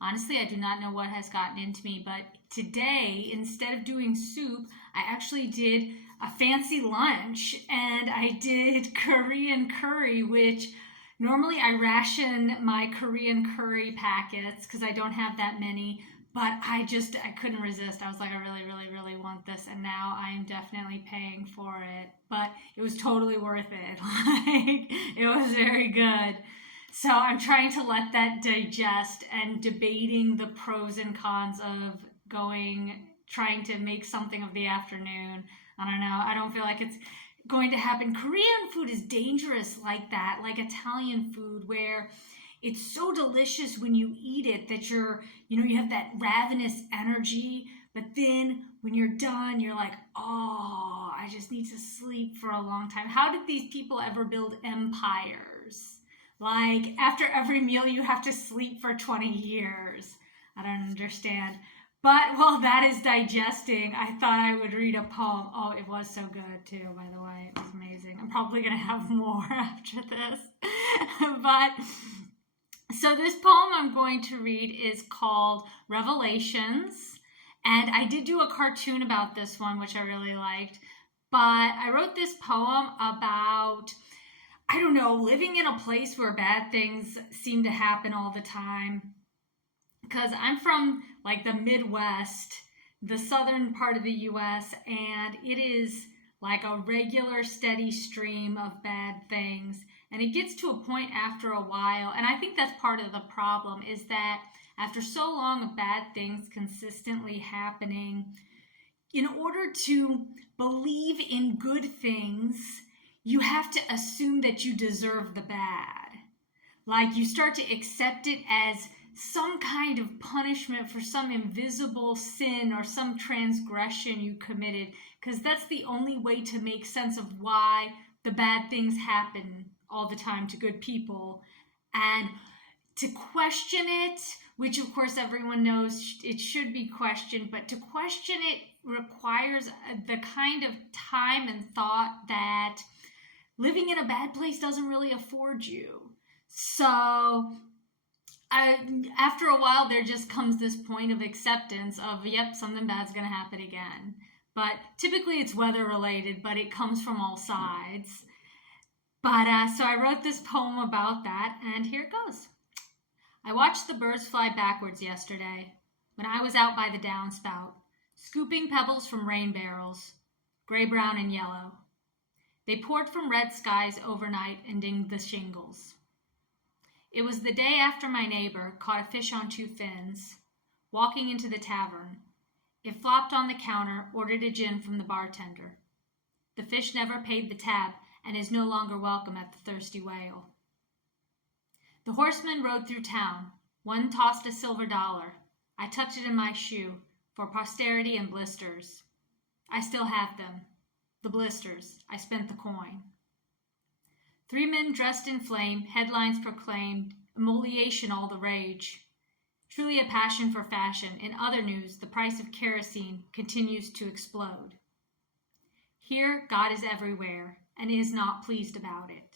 honestly, I do not know what has gotten into me, but today, instead of doing soup, I actually did a fancy lunch, and I did Korean curry, which normally I ration my Korean curry packets because I don't have that many, but I couldn't resist. I was like, I really, really, really want this, and now I am definitely paying for it. But it was totally worth it. Like, it was very good. So I'm trying to let that digest and debating the pros and cons of trying to make something of the afternoon. I don't know. I don't feel like it's going to happen. Korean food is dangerous like that, like Italian food, where it's so delicious when you eat it that you have that ravenous energy, but then when you're done, you're like, oh, I just need to sleep for a long time. How did these people ever build empires? Like, after every meal, you have to sleep for 20 years. I don't understand. But while that is digesting, I thought I would read a poem. Oh, it was so good too, by the way. It was amazing. I'm probably going to have more after this. But so this poem I'm going to read is called Revelations. And I did do a cartoon about this one, which I really liked. But I wrote this poem about, I don't know, living in a place where bad things seem to happen all the time. Because I'm from like the Midwest, the southern part of the US, and it is like a regular steady stream of bad things. And it gets to a point after a while, and I think that's part of the problem, is that after so long of bad things consistently happening, in order to believe in good things, you have to assume that you deserve the bad. Like, you start to accept it as some kind of punishment for some invisible sin or some transgression you committed, because that's the only way to make sense of why the bad things happen all the time to good people. And to question it, which of course everyone knows it should be questioned, but to question it requires the kind of time and thought that living in a bad place doesn't really afford you. So after a while, there just comes this point of acceptance of, yep, something bad's going to happen again. But typically it's weather related, but it comes from all sides. But so I wrote this poem about that, and here it goes. I watched the birds fly backwards yesterday when I was out by the downspout, scooping pebbles from rain barrels, gray, brown, and yellow. They poured from red skies overnight and dinged the shingles. It was the day after my neighbor caught a fish on 2 fins. Walking into the tavern, it flopped on the counter, ordered a gin from the bartender. The fish never paid the tab and is no longer welcome at the Thirsty Whale. The horsemen rode through town. One tossed a silver dollar. I tucked it in my shoe for posterity and blisters. I still have them. The blisters. I spent the coin. 3 men dressed in flame, headlines proclaimed, immolation all the rage. Truly a passion for fashion. In other news, the price of kerosene continues to explode. Here, God is everywhere and is not pleased about it.